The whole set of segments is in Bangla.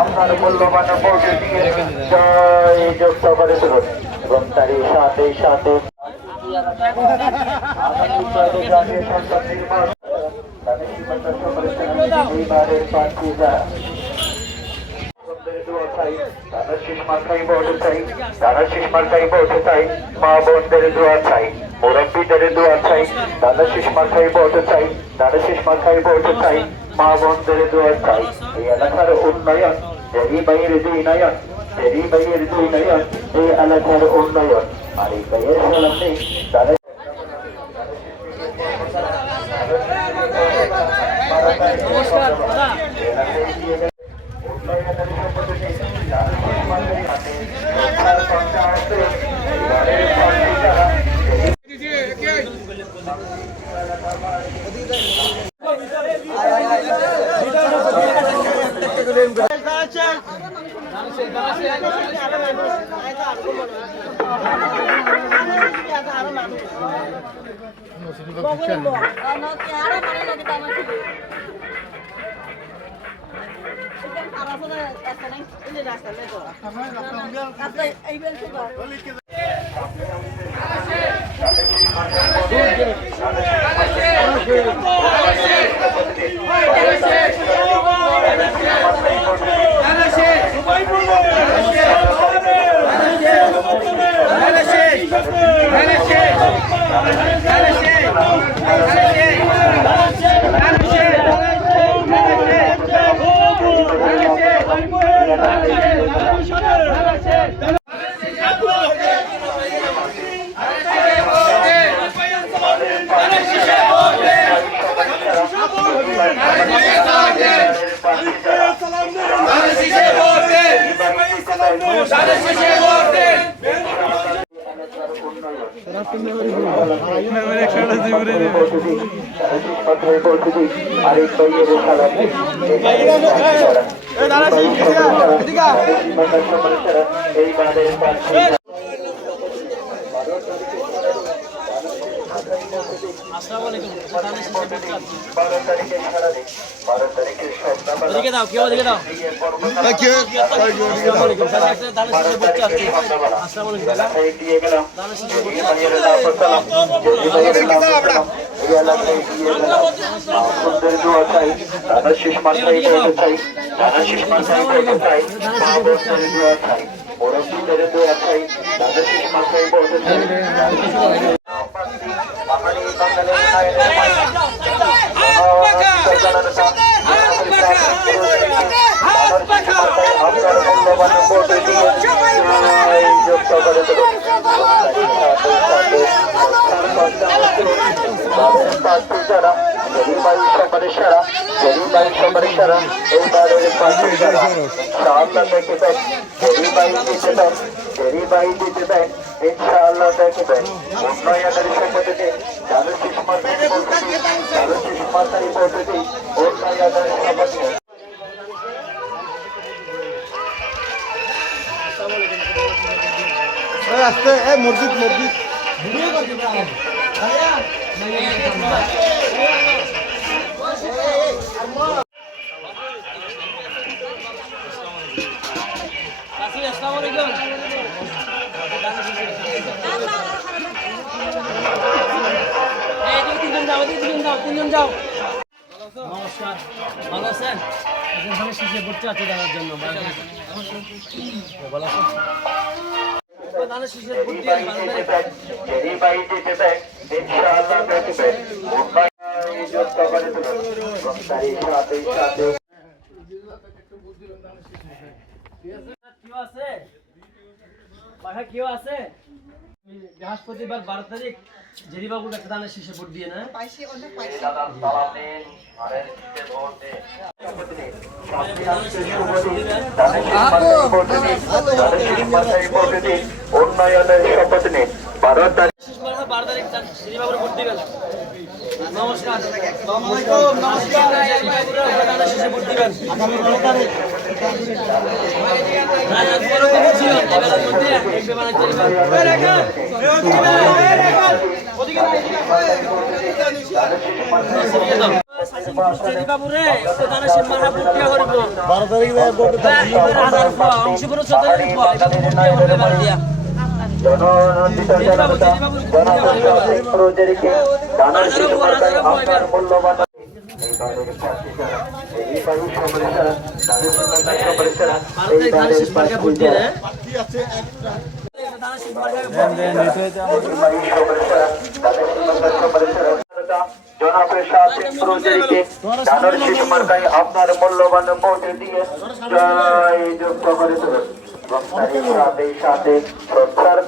আপনার মূল্যবান ভোট দিয়ে জয় যুক্ত করে তুলুন এবং তারই সাথে সাথে এইবারের প্রার্থী যারা মা বোনদের দোয়া চাই, মুরব্বীদের দোয়া চাই, দাদা শীষ মাথায় ভোট চাই, দাদা শীষ মাথায় ভোট চাই, মা বোনদের দোয়া চাই। এই এলাকার উন্নয়ন, দেরি বাইয়ের দুই নয়ন, দেরি বাইয়ের দুই নয়ন, এই এলাকার উন্নয়ন। আর এই বাইয়ের সালাম নেই দাদা ইনশাআল্লাহ দেখবেন উন্নয়নের সম্পর্কে যাদের মাথায় পদ্ধতি উন্নয়নের সম্পর্কে আসতে মসজিদ মসজিদ নমস্কার, ভালো আছেন? এখানে শিশে ভর্তি আছে জানার জন্য ভালো আছেন? ধানের শীষের ভোট দিয়ে কেউ আছে বৃহস্পতিবার 12 তারিখ জেরিবাবুর একটা ধানের শীষে ভোট দিয়ে না উন্নয়নের শপথ নিন 12 তারিখ জেরিবাবুর ভোট দিবেন। নমস্কার, ভোট দিবেন। ওদিকে ধানের শীষ মাথায় ভোট দিন। বাবুরে তো দানা সে মারা বুটিয়া করব 12 তারিখে ভোট অংশগ্রহণ 14 তারিখ করবে বার দিয়া জননন্দিত জনতা জনপ্রশাসনিক প্রজারিকে ধানের শীষ মাথায় আপনার মূল্যবান এই বায়ু সমরেশরা ধানের শীষ মাথায় সমরেশরা এই দানা সে মারা বুট দিয়ে কি আছে একটা দানা সে মারা জনপ্রশাসনিক প্রজারিকে ধানের শীষ মার্কায় আপনার মূল্যবান ভোট দিয়ে জয় যুক্ত করে তুলুন এবং তারই সাথে প্রচার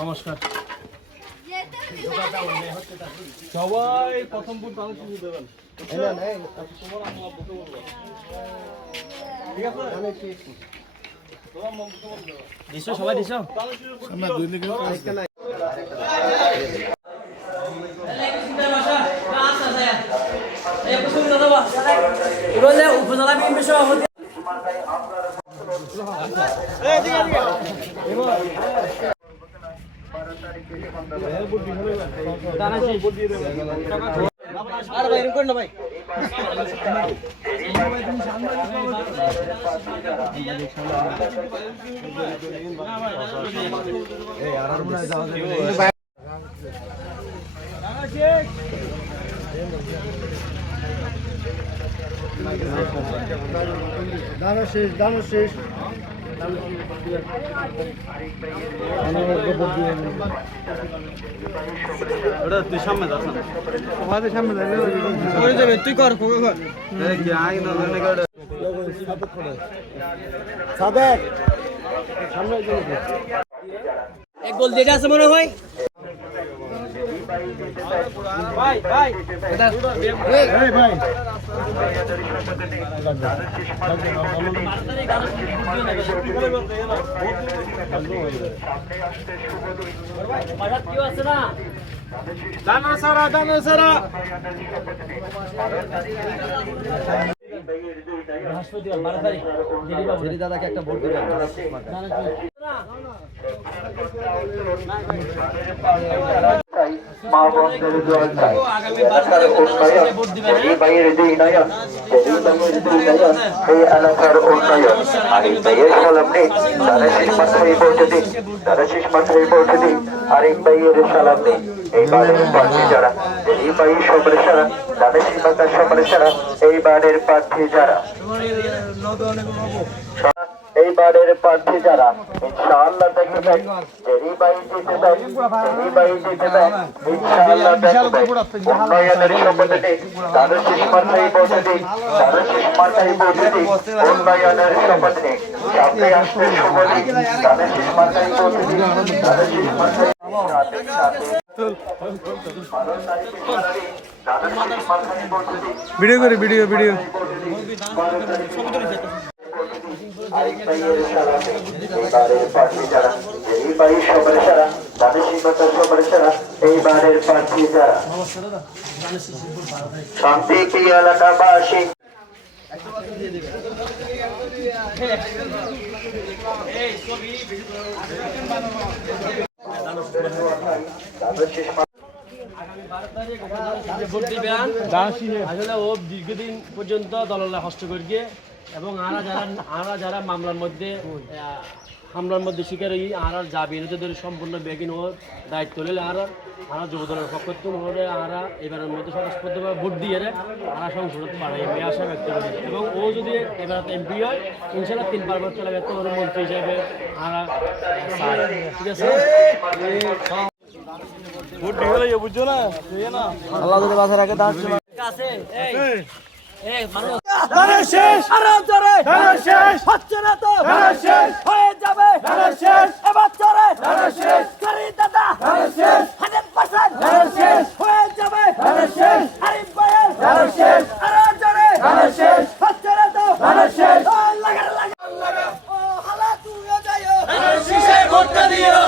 নমস্কার সবাই প্রথম ভোট দানের শীষ দেবেন ঠিক আছে দিছো সবাই দিছো আমরা দুই দিকে উপজেলা বিএনপি সভাপতি আর ভাই এরকম না ভাই দানো শেষ ওটা তুই সামনে যাস না তোমাদের সামনে যাবে তুই কর কোকে কর কি আগে না জানে কাট সাদেক সামনে যাবে এক গোল যেটা আছে মনে হয় ভাই ভাই এই ভাই দানা সারা বৃহস্পতিবার 12 তারিখ দাদাকে একটা ভোট দিবেন মা বন্ধের দোয়া চাই এলাকার উন্নয়ন এই ভাইয়ের দুই নয়ন এই এলাকার উন্নয়ন আর এই ভাইয়ের সালামে ধানের শীষ মাথায় ভোট দিন ধানের শীষ মাথায় ভোট দিন আর এই ভাইয়ের সালামে এই বাড়ির প্রার্থী যারা এই ভাইয়ের সমরেশরা ধানের শীষ মাথায় সমরেশরা এই বাড়ির প্রার্থী যারা এইবারের প্রার্থী যারা ইনশাআল্লাহ দেখবেন যেই বাই জিতে দেয় সেই বাই জিতে দেয় ইনশাআল্লাহ দেখবেন উন্নয়নের শপথ নিন ধানের শীষ মাথায় ভোট দিন ধানের শীষ মাথায় ভোট দিন উন্নয়নের শপথ নিন সামনে আসতে শুভ দিন ধানের শীষ মাথায় ভোট দিন ধানের শীষ মাথায় ভিডিও করি ভিডিও এইবারের প্রার্থী যারা এই বাড়ির সমরেশরা ধানের শীষ মাথায় সমরেশরা এইবারের প্রার্থী যারা শান্তি প্রিয় এলাকাবাসী আসলে ও দীর্ঘদিন পর্যন্ত দলালা কষ্ট করিয়ে এবং যারা মামলার মধ্যে হামলার মধ্যে শিকার হই আর যা বিনোদনের সম্পূর্ণ বেগিন ওর দায়িত্ব নিলে আর যুব দলের পক্ষ থেকে এবারের মধ্যে স্বতঃস্ফূর্তভাবে ভোট দিয়ে আর সংসদে বাড়াই আমি আশা ব্যক্ত করি এবং ও যদি এবার এমপি হয় ইনশাল্লাহ 3 বার চলে ব্যক্ত করে মন্ত্রী হিসেবে ঠিক আছে বুঝছো না আল্লাহ যদি বাসার আগে দাঁড় আছে হচ্ছে না তো হয়ে যাবে এবার চলে দাদা 100% হয়ে যাবে আরিফ ভাইয়ের হচ্ছে না তো লাগা ও হালা তুইও যাইও শীষে ভোটটা দিও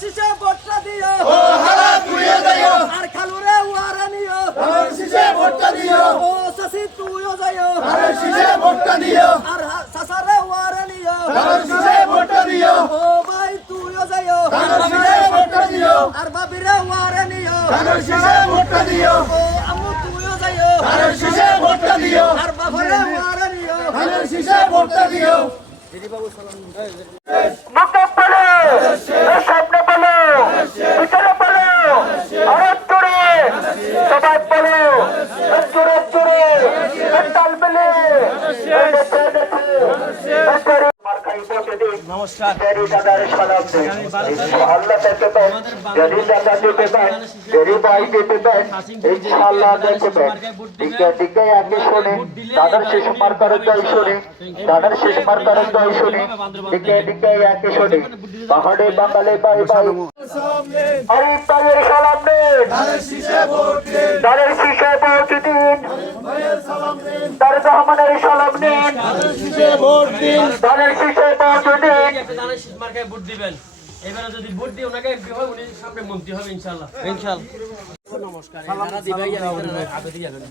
শীষে ভোটটা দিও ও হালা তুইও যাইও আর খালুরে ওয়ারা নিও শীষে ভোটটা দিও ও শশী তুইও যাইও শীষে ভোটটা দিও আর ধানের শীষে ভোটটা দিও ও ভাই তুইও যাইও ধানের শীষে ভোটটা দিও আর বাবিরে ওয়ারে নিও ধানের শীষে ভোটটা দিও ও আমু তুইও যাইও ধানের শীষে ভোটটা দিও আর বাবিরে ওয়ারে নিও ধানের শীষে ভোটটা দিও মুখে বলো সামনে বলো ভিতরে বলো আরো জোরে সবাই বলো জোরে জোরে তাল মেলে নমস্কার দাদার সালাম দেন আল্লাহ থেকে দেন যদি দাদা দিতে দেন যদি ভাই দিতে দেন ইনশাআল্লাহ দেখবেন দিকে দিকে আগে শুনে দাদার শেষ মার্কার জয় শুনে দাদার শেষ মার্কার জয় শুনে দিকে দিকে আগে শুনে পাহাড়ে বাঙালি বাই বাই আরে তাদের সালাম দেন ধানের শীষে ভোট দিন দাদার শীষে ভোট দিন ভাইয়ের সালাম দিন তার রহমানের সালাম দিন ধানের শীষে ভোট দিন দাদার শীষে ভোট দিন একটা দানের শীষ মার্কায় ভোট দিবেন এবারে যদি ভোট দিয়ে ওনাকে এমপি হয় উনি সামনে মন্ত্রী হবে ইনশাআল্লাহ নমস্কার যারা দিবে আগে দিয়ে যাবেন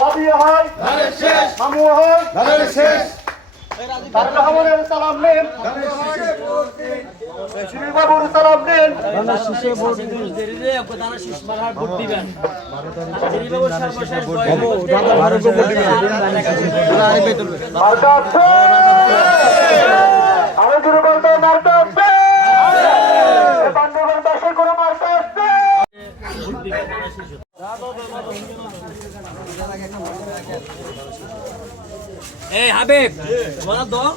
বাবি হয় ধানের শেষ মামু হয় ধানের শেষ তার রহমানের সালাম নেন ধানের শীষে ভোট দিন শ্রী বাবুর সালাম নেন দানের শীষে ভোট দিলে একটা দানের শীষ মার্কায় ভোট দিবেন যিনি বাবু সর্বশেষ মার্কা আছে আরো জোরে বলতে মার্কা আছে বান্ধবের পাশে কোনো মার্কা আছে এই হাবিব তোমার দম